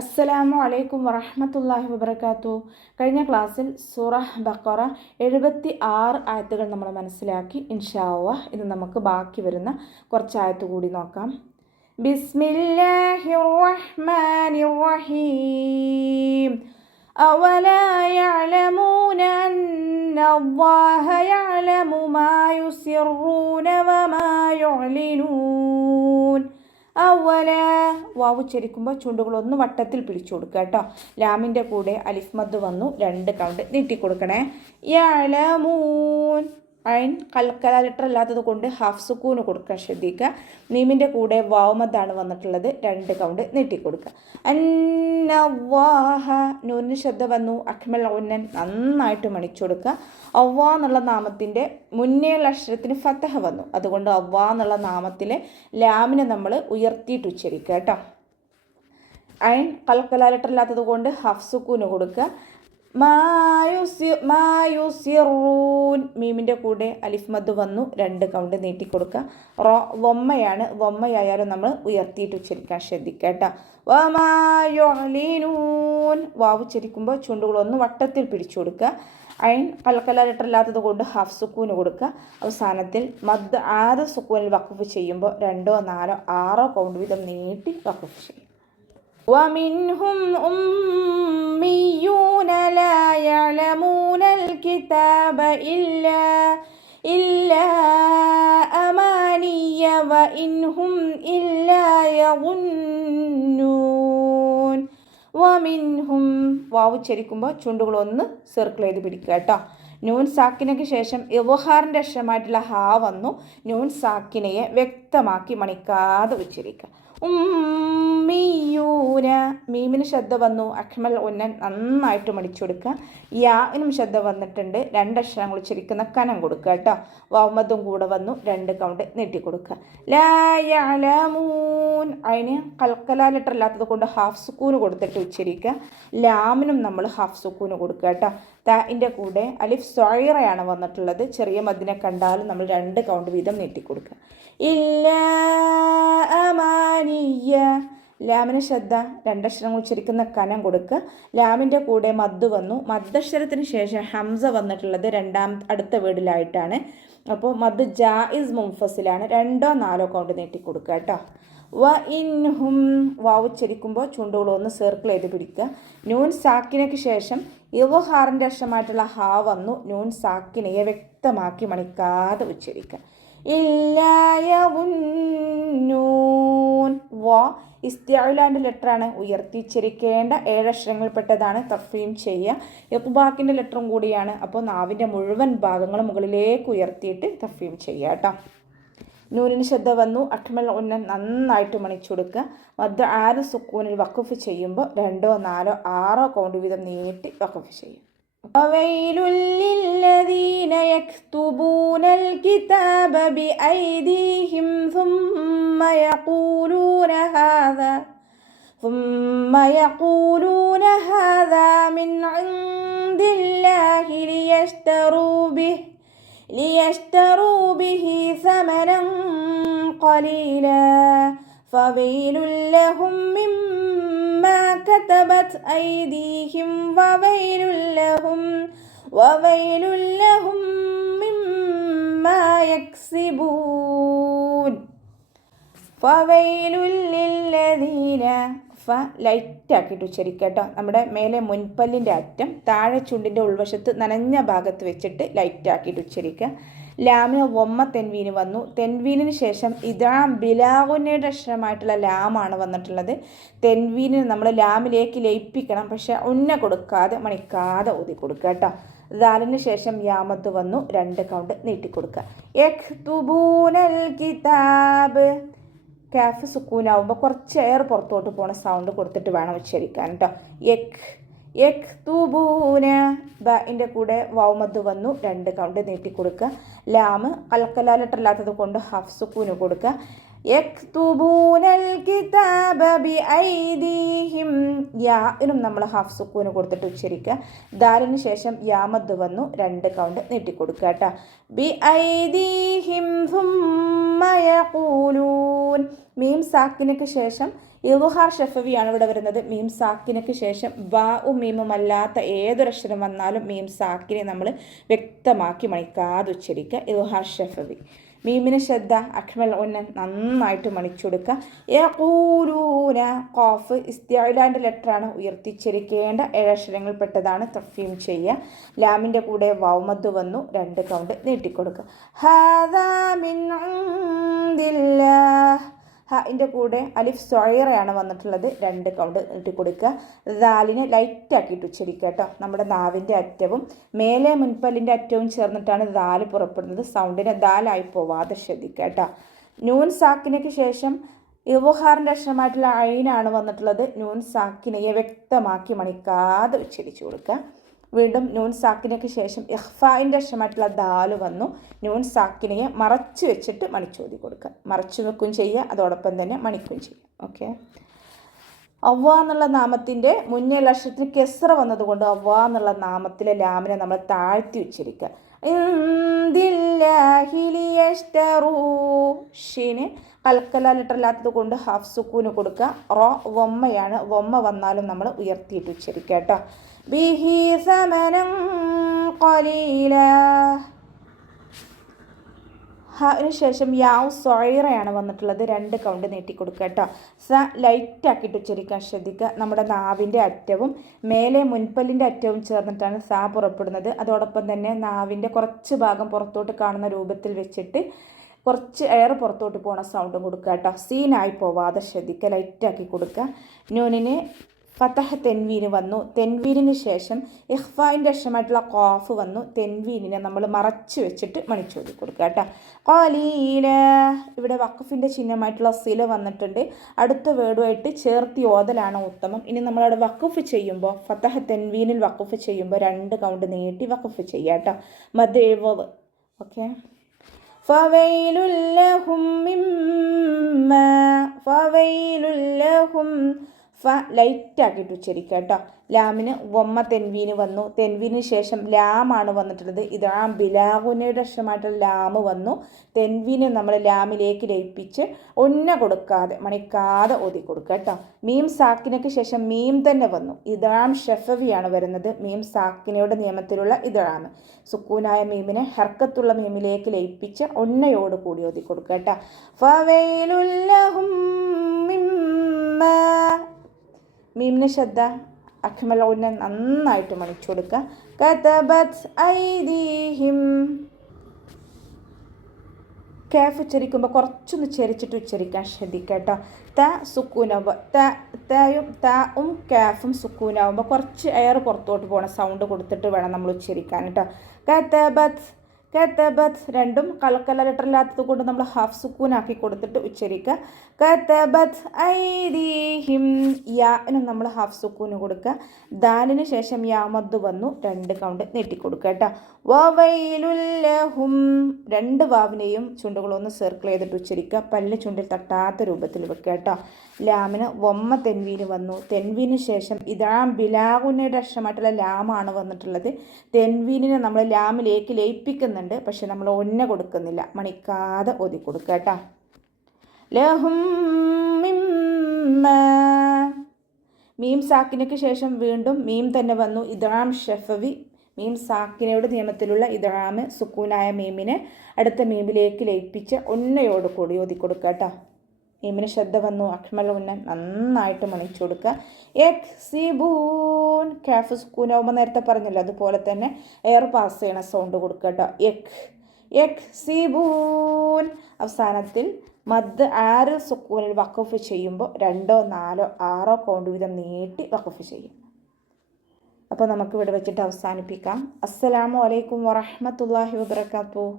അസ്സലാമു അലൈക്കും വറഹ്മത്തുള്ളാഹി വബറകാതുഹു. കഴിഞ്ഞ ക്ലാസ്സിൽ സൂറ ബഖറ 76 ആയത്തുകൾ നമ്മൾ മനസ്സിലാക്കി. ഇൻഷാ അല്ലാഹ് ഇത് നമുക്ക് ബാക്കി വരുന്ന കുറച്ച് ആയത്ത് കൂടി നോക്കാം. ബിസ്മില്ലാഹിർ റഹ്മാനിർ റഹീം. അവലാ യഅലമൂന അന്നല്ലാഹ യഅലമു മാ യുസിറൂന വമാ യുഅ്ലിനൂൻ. അവല വാവ് ഉച്ചരിക്കുമ്പോൾ ചുണ്ടുകളൊന്ന് വട്ടത്തിൽ പിടിച്ചു കൊടുക്കുക കേട്ടോ. ലാമിൻ്റെ കൂടെ അലിഫ് മദ് വന്നു, 2 കൗണ്ട് നീട്ടിക്കൊടുക്കണേ. യഅലമൂൻ ഐൻ കൽക്കല ലെറ്റർ അല്ലാത്തത് കൊണ്ട് ഹാഫ് സുക്കൂന് കൊടുക്കാൻ ശ്രദ്ധിക്കുക. മീമിൻ്റെ കൂടെ വാവ് മദ്ദാണ് വന്നിട്ടുള്ളത്, 2 കൗണ്ട് നീട്ടിക്കൊടുക്കുക. അന്നല്ലാഹ നൂനിന് ശ്രദ്ധ വന്നു, അക്മൽ ഉന്നൻ നന്നായിട്ട് മണിച്ചു കൊടുക്കുക. അവ്വാ എന്നുള്ള നാമത്തിൻ്റെ മുന്നേയുള്ള അക്ഷരത്തിന് ഫതഹ വന്നു, അതുകൊണ്ട് അവ്വാ എന്നുള്ള നാമത്തിലെ ലാമിനെ നമ്മൾ ഉയർത്തിയിട്ട് ഉച്ചരിക്കുക കേട്ടോ. ഐൻ കൽക്കല ലെറ്റർ അല്ലാത്തത് കൊണ്ട് ഹാഫ് സുക്കൂന് കൊടുക്കുക. മായുസിറൂൻ മീമിൻ്റെ കൂടെ അലിഫ് മദ് വന്നു, 2 കൗണ്ട് നീട്ടിക്കൊടുക്കുക. റോ വൊമ്മയാണ്, വൊമ്മയായാലും നമ്മൾ ഉയർത്തിയിട്ട് ഉച്ചരിക്കാൻ ശ്രദ്ധിക്കുക കേട്ടോ. വമാ യുഅ്ലിനൂൻ വാവ് ഉച്ചരിക്കുമ്പോൾ ചുണ്ടുകളൊന്ന് വട്ടത്തിൽ പിടിച്ചു കൊടുക്കുക. ഐൻ കൽക്കല ലെറ്റർ ഇല്ലാത്തത് കൊണ്ട് ഹാഫ് സുക്കൂന് കൊടുക്കുക. അവസാനത്തിൽ മദ് ആറ് സുക്കൂനിൽ വഖഫ് ചെയ്യുമ്പോൾ 2, 4, 6 കൗണ്ട് വീതം നീട്ടി വഖഫ് ചെയ്യും. ومنهم أميون لا يعلمون الكتاب إلا أماني وإنهم إلا يظنون. വമിൻഹും വാവ് ഉച്ചരിക്കുമ്പോൾ ചുണ്ടുകളൊന്ന് സർക്കിൾ ചെയ്ത് പിടിക്കുക കേട്ടോ. നൂൻ സാക്കിനയ്ക്ക് ശേഷം ഇവഹാറിൻ്റെ അക്ഷരമായിട്ടുള്ള ഹാ വന്നു. നൂൻ സാക്കിനയെ വ്യക്തമാക്കി മണിക്കാതെ ഉച്ചരിക്കുക. ഉമ്മീയൂന മീമിന് ശ്രദ്ധ വന്നു, അക്മൽ ഉന്നൻ നന്നായിട്ട് മടിച്ചു കൊടുക്കുക. യാനും ശ്രദ്ധ വന്നിട്ടുണ്ട്, 2 അക്ഷരങ്ങൾ ഉച്ചരിക്കുന്ന കനം കൊടുക്കുക കേട്ടോ. വൗമദും കൂടെ വന്നു, 2 കൗണ്ട് നീട്ടിക്കൊടുക്കുക. ലാ യഅലമൂൻ അതിന് കൽക്കല ലെറ്റർ അല്ലാത്തത് കൊണ്ട് ഹാഫ് സുക്കൂന് കൊടുത്തിട്ട് ഉച്ചരിക്കുക. ലാമിനും നമ്മൾ ഹാഫ് സുക്കൂന് കൊടുക്കുക കേട്ടോ. താഇൻ്റെ കൂടെ അലിഫ് സ്വൈറയാണ് വന്നിട്ടുള്ളത്, ചെറിയ മദ്ദിനെ കണ്ടാലും നമ്മൾ 2 കൗണ്ട് വീതം നീട്ടിക്കൊടുക്കുക. ഇല്ലാ അമാനിയ ലാമിന് ശ്രദ്ധ, 2 അക്ഷരങ്ങൾ ഉച്ചരിക്കുന്ന കനം കൊടുക്കുക. ലാമിൻ്റെ കൂടെ മദ് വന്നു, മദ്ദക്ഷരത്തിന് ശേഷം ഹംസ വന്നിട്ടുള്ളത് അടുത്ത വേർഡിലായിട്ടാണ്. അപ്പോൾ മദ് ജായിസ് മുൻഫസിലാണ്, 2, 4 കൗണ്ട് നീട്ടിക്കൊടുക്കുക കേട്ടോ. വ ഇൻഹും വാവ് ഉച്ചരിക്കുമ്പോൾ ചുണ്ടുകളൊന്ന് സർക്കിൾ ചെയ്ത് പിടിക്കുക. നൂൻ സാക്കിനയ്ക്ക് ശേഷം ഇവഹാറിൻ്റെ അക്ഷരമായിട്ടുള്ള ഹാ വന്നു, നൂൻ സാക്കിനയെ വ്യക്തമാക്കി മണിക്കാതെ ഉച്ചരിക്കുക. ഇല്ലായവുന്നൂൻ വാ ഇസ്തിഅലാൻ്റെ ലെറ്ററാണ്, ഉയർത്തി ഉച്ചരിക്കേണ്ട 7 അക്ഷരങ്ങളിൽപ്പെട്ടതാണ്. തഫ്വീം ചെയ്യുക. ഇഖ്ബാക്കിൻ്റെ ലെറ്ററും കൂടിയാണ്, അപ്പോൾ നാവിൻ്റെ മുഴുവൻ ഭാഗങ്ങളും മുകളിലേക്ക് ഉയർത്തിയിട്ട് തഫ്വീം ചെയ്യുക കേട്ടോ. നൂനിന് ശ്രദ്ധ വന്നു, അക്മൽ ഉന്നൻ നന്നായിട്ട് മണിച്ചു കൊടുക്കുക. മദ് ആറ് സുക്കൂനിൽ വഖഫ് ചെയ്യുമ്പോൾ 2, 4, 6 കൗണ്ട് വീതം നീട്ടി വഖഫ് ചെയ്യും. وويل للذين يكتبون الكتاب بأيديهم ثم يقولون هذا من عند الله ليشتروا به ثمنا قليلا فويل لهم مما كتبت أيديهم وويل لهم مما يكسبون. فويل للذين ലൈറ്റാക്കിയിട്ട് ഉച്ചരിക്കുക കേട്ടോ. നമ്മുടെ മേലെ മുൻപല്ലിൻ്റെ അറ്റം താഴെ ചുണ്ടിൻ്റെ ഉൾവശത്ത് നനഞ്ഞ ഭാഗത്ത് വെച്ചിട്ട് ലൈറ്റാക്കിയിട്ട് ഉച്ചരിക്കുക. ലാമിന് വൊമ്മ തെൻവീന് വന്നു, തെൻവീനിന് ശേഷം ഇദാം ബിലാഗുന്നയുടെ അക്ഷരമായിട്ടുള്ള ലാമാണ് വന്നിട്ടുള്ളത്. തെൻവീനിന് നമ്മൾ ലാമിലേക്ക് ലയിപ്പിക്കണം, പക്ഷെ ഉന്ന കൊടുക്കാതെ മണിക്കാതെ ഊതി കൊടുക്കുക കേട്ടോ. ദാലിന് ശേഷം യാമത്ത് വന്നു, 2 കൗണ്ട് നീട്ടിക്കൊടുക്കുക. യക്തുബൂനൽ കിതാബ് കാഫ് സുക്കൂനാവുമ്പോൾ കുറച്ച് എയർ പുറത്തോട്ട് പോണ സൗണ്ട് കൊടുത്തിട്ട് വേണം ഉച്ചരിക്കാൻ കേട്ടോ. യക്തുബൂന ബിൻ്റെ കൂടെ വൗമദ് വന്നു, 2 കൗണ്ട് നീട്ടിക്കൊടുക്കുക. ലാമ് കൽക്കല ലെറ്റർ അല്ലാത്തത് കൊണ്ട് ഹാഫ് സുക്കൂന് കൊടുക്കുക. യക്തുബൂനൽ കിതാബ ബിഐദീഹിം യാനും നമ്മൾ ഹാഫ് സുക്കൂന് കൊടുത്തിട്ട് ഉച്ചരിക്കുക. ദാലിന് ശേഷം യാമദ് വന്നു, 2 കൗണ്ട് നീട്ടിക്കൊടുക്കുക കേട്ടോ. ബിഐദീഹിം സുമ്മ യഖൂലൂൻ മീം സാക്കിനയ്ക്ക് ശേഷം ഇളുഹാർ ഷഫവിയാണ് ഇവിടെ വരുന്നത്. മീം സാക്കിനക്ക് ശേഷം ബാവും മീമും അല്ലാത്ത ഏതൊരക്ഷരം വന്നാലും മീം സാക്കിനെ നമ്മൾ വ്യക്തമാക്കി മണിക്കാതെ ഉച്ചരിക്കുക. ഇളുഹാർ ഷഫവി. മീമിന് ശ്രദ്ധ, അക്മൽ ഉന്നൻ നന്നായിട്ട് മണിച്ചു കൊടുക്കുക. യഖൂലൂന ഖാഫ് ഇസ്തിഅലാൻ്റെ ലെറ്ററാണ്, ഉയർത്തിച്ചരിക്കേണ്ട 7 അക്ഷരങ്ങൾ പെട്ടതാണ്. തഫീം ചെയ്യുക. ലാമിൻ്റെ കൂടെ വൗമദ് വന്നു, 2 കൗണ്ട് നീട്ടിക്കൊടുക്കുക. ഹാദാ മിൻ ഇൻദില്ലാഹ്. ഹാൻ്റെ കൂടെ അലിഫ് സ്വൈറയാണ് വന്നിട്ടുള്ളത്, 2 കൗണ്ട് നീട്ടിക്കൊടുക്കുക. ദാലിനെ ലൈറ്റാക്കിയിട്ട് ഉച്ചരിക്കുക കേട്ടോ. നമ്മുടെ നാവിൻ്റെ അറ്റവും മേലെ മുൻപല്ലിൻ്റെ അറ്റവും ചേർന്നിട്ടാണ് ദാല് പുറപ്പെടുന്നത്. സൗണ്ടിനെ ദാലായി പോവാതെ ശ്രദ്ധിക്കുക കേട്ടോ. നൂൻ സാക്കിനയ്ക്ക് ശേഷം ഇളുഹാറിൻ്റെ അക്ഷരമായിട്ടുള്ള ഐനാണ് വന്നിട്ടുള്ളത്. നൂൻ സാക്കിനയെ വ്യക്തമാക്കി മണിക്കാതെ ഉച്ചരിച്ചു കൊടുക്കുക. വീണ്ടും നൂൻ സാക്കിനയ്ക്ക് ശേഷം ഇഖ്ഫായിൻ്റെ അക്ഷരമായിട്ടുള്ള ദാല് വന്നു. നൂൻ സാക്കിനയെ മറച്ചു വെച്ചിട്ട് മണിച്ചോതി കൊടുക്കുക. മറച്ചു വെക്കുകയും ചെയ്യുക, അതോടൊപ്പം തന്നെ മണിക്കുകയും ചെയ്യുക. ഓക്കെ. അവ്വ എന്നുള്ള നാമത്തിൻ്റെ മുന്നേ അക്ഷരത്തിന് കെസ്റ വന്നതുകൊണ്ട് അവ്വ എന്നുള്ള നാമത്തിലെ ലാമിനെ നമ്മൾ താഴ്ത്തി ഉച്ചരിക്കുക. ഷീന് കൽക്കല ലെറ്റർ ഇല്ലാത്തത് കൊണ്ട് ഹാഫ് സുക്കൂന് കൊടുക്കുക. റോ വൊമ്മയാണ്, വൊമ്മ വന്നാലും നമ്മൾ ഉയർത്തിയിട്ട് ഉച്ചരിക്കുക കേട്ടോ. ബിഹി സമനം ഖലീല. അതിന് ശേഷം യാവ് സൊയറയാണ് വന്നിട്ടുള്ളത്, 2 കൗണ്ട് നീട്ടിക്കൊടുക്കുക കേട്ടോ. സ ലൈറ്റാക്കിയിട്ട് ഉച്ചരിക്കാൻ ശ്രദ്ധിക്കുക. നമ്മുടെ നാവിൻ്റെ അറ്റവും മേലെ മുൻപല്ലിൻ്റെ അറ്റവും ചേർന്നിട്ടാണ് സ പുറപ്പെടുന്നത്. അതോടൊപ്പം തന്നെ നാവിൻ്റെ കുറച്ച് ഭാഗം പുറത്തോട്ട് കാണുന്ന രൂപത്തിൽ വെച്ചിട്ട് കുറച്ച് എയർ പുറത്തോട്ട് പോണ സൗണ്ടും കൊടുക്കുക കേട്ടോ. സീനായി പോവാതെ ശ്രദ്ധിക്കുക, ലൈറ്റാക്കി കൊടുക്കുക. നൂനിന് ഫതഹ് തെൻവീന് വന്നു. തെൻവീനിന് ശേഷം ഇഖ്ഫായിൻ്റെ അക്ഷരമായിട്ടുള്ള ഖാഫ് വന്നു. തെൻവീനിനെ നമ്മൾ മറച്ചു വെച്ചിട്ട് മണിച്ചോതി കൊടുക്കുക കേട്ടോ. ഖലീല. ഇവിടെ വഖഫിൻ്റെ ചിഹ്നമായിട്ടുള്ള സില വന്നിട്ടുണ്ട്. അടുത്ത വേർഡുമായിട്ട് ചേർത്തി ഓതലാണ് ഉത്തമം. ഇനി നമ്മളവിടെ വഖഫ് ചെയ്യുമ്പോൾ ഫതഹ് തെൻവീനിൽ വഖഫ് ചെയ്യുമ്പോൾ 2 കൗണ്ട് നീട്ടി വഖഫ് ചെയ്യുക കേട്ടോ. മദ് എഴുവത്. ഓക്കെ. ഫവൈലുൽ ലഹും മിമ്മാ. ഫവൈലുൽ ലഹും. ഫ ലൈറ്റാക്കിയിട്ട് ഉച്ചരിക്കുക കേട്ടോ. ലാമിന് വമ്മ തെൻവീന് വന്നു. തെൻവീന് ശേഷം ലാമാണ് വന്നിട്ടുള്ളത്. ഇതാം ബിലാഹുനയുടെ അക്ഷരമായിട്ടുള്ള ലാമ് വന്നു. തെൻവീന് നമ്മൾ ലാമിലേക്ക് ലയിപ്പിച്ച് ഒന്ന കൊടുക്കാതെ മണിക്കാതെ ഓതി കൊടുക്കുക കേട്ടോ. മീം സാക്കിനയ്ക്ക് ശേഷം മീം തന്നെ വന്നു. ഇതാം ഷഫവിയാണ് വരുന്നത്. മീം സാക്കിനയുടെ നിയമത്തിലുള്ള ഇതാം. സുക്കൂനായ മീമിനെ ഹർക്കത്തുള്ള മീമിലേക്ക് ലയിപ്പിച്ച് ഒന്നയോട് കൂടി ഓതി കൊടുക്കുക കേട്ടോ. ഫവൈലുൽ ലഹും മിമ്മാ. മീമിന് ശ്രദ്ധ, അക്മൽ ഉന്ന നന്നായിട്ട് മണിച്ചു കൊടുക്കുക. കതബത് ഐദീഹിം. കാഫ് ഉച്ചരിക്കുമ്പോൾ കുറച്ചൊന്ന് ചെരിച്ചിട്ട് ഉച്ചരിക്കാൻ ശ്രദ്ധിക്കുക കേട്ടോ. ത സുക്കൂനാവുമ്പോൾ തയും താവും കാഫും സുക്കൂനാവുമ്പോൾ കുറച്ച് എയർ പുറത്തോട്ട് പോകണ സൗണ്ട് കൊടുത്തിട്ട് വേണം നമ്മൾ ഉച്ചരിക്കാൻ കേട്ടോ. കതബത് കതബത്. 2 കൽക്കല ലെറ്റർ ഇല്ലാത്തത് കൊണ്ട് നമ്മൾ ഹാഫ് സുക്കൂനാക്കി കൊടുത്തിട്ട് ഉച്ചരിക്കുക. കതബത് ഐദീഹിം. യാനും നമ്മൾ ഹാഫ് സുക്കൂന് കൊടുക്കുക. ദാലിന് ശേഷം യാമദ് വന്നു, 2 കൗണ്ട് നീട്ടിക്കൊടുക്കുക കേട്ടോ. വവൈലുൽ ലഹും. 2 വാവിനെയും ചുണ്ടുകളൊന്ന് സർക്കിൾ ചെയ്തിട്ട് ഉച്ചരിക്കുക. പല്ല് ചുണ്ടിൽ തട്ടാത്ത രൂപത്തിൽ വെക്കുക കേട്ടോ. ലാമിന് വമ്മ തെൻവീന് വന്നു. തെൻവീന് ശേഷം ഇതാം ബിലാഗുനയുടെ അക്ഷരമായിട്ടുള്ള ലാമാണ് വന്നിട്ടുള്ളത്. തെൻവീനിനെ നമ്മൾ ലാമിലേക്ക് ലയിപ്പിക്കുന്നുണ്ട്, പക്ഷെ നമ്മൾ ഒന്ന കൊടുക്കുന്നില്ല, മണിക്കാതെ ഓതി കൊടുക്കുക കേട്ടോ. ലഹും മിമ്മാ. മീം സാക്കിനയ്ക്ക് ശേഷം വീണ്ടും മീം തന്നെ വന്നു. ഇദ്ഗാം ഷഫവി. മീം സാക്കിനയുടെ നിയമത്തിലുള്ള ഇദ്ഗാം സുക്കൂനായ മീമിനെ അടുത്ത മീമിലേക്ക് ലയിപ്പിച്ച് ഒന്നയോട് കൂടി ഓതി കൊടുക്കുക കേട്ടോ. മീമിന് ശ്രദ്ധ വന്നു. അക്മൽ ഉന്ന നന്നായിട്ട് മണിച്ചു കൊടുക്കുക. യക്സിബൂൻ. കാഫ് സുക്കൂനാവുമ്പോൾ നേരത്തെ പറഞ്ഞല്ലോ, അതുപോലെ തന്നെ എയർ പാസ് ചെയ്യണ സൗണ്ട് കൊടുക്കുക കേട്ടോ. യക്സിബൂൻ. അവസാനത്തിൽ മദ് 6 സുക്കൂനിൽ വഖഫ് ചെയ്യുമ്പോൾ 2, 4, 6 കൗണ്ട് വീതം നീട്ടി വഖഫ് ചെയ്യും. അപ്പോൾ നമുക്കിവിടെ വെച്ചിട്ട് അവസാനിപ്പിക്കാം. അസ്സലാമു അലൈക്കും വറഹ്മത്തുള്ളാഹി വബറകാതുഹു.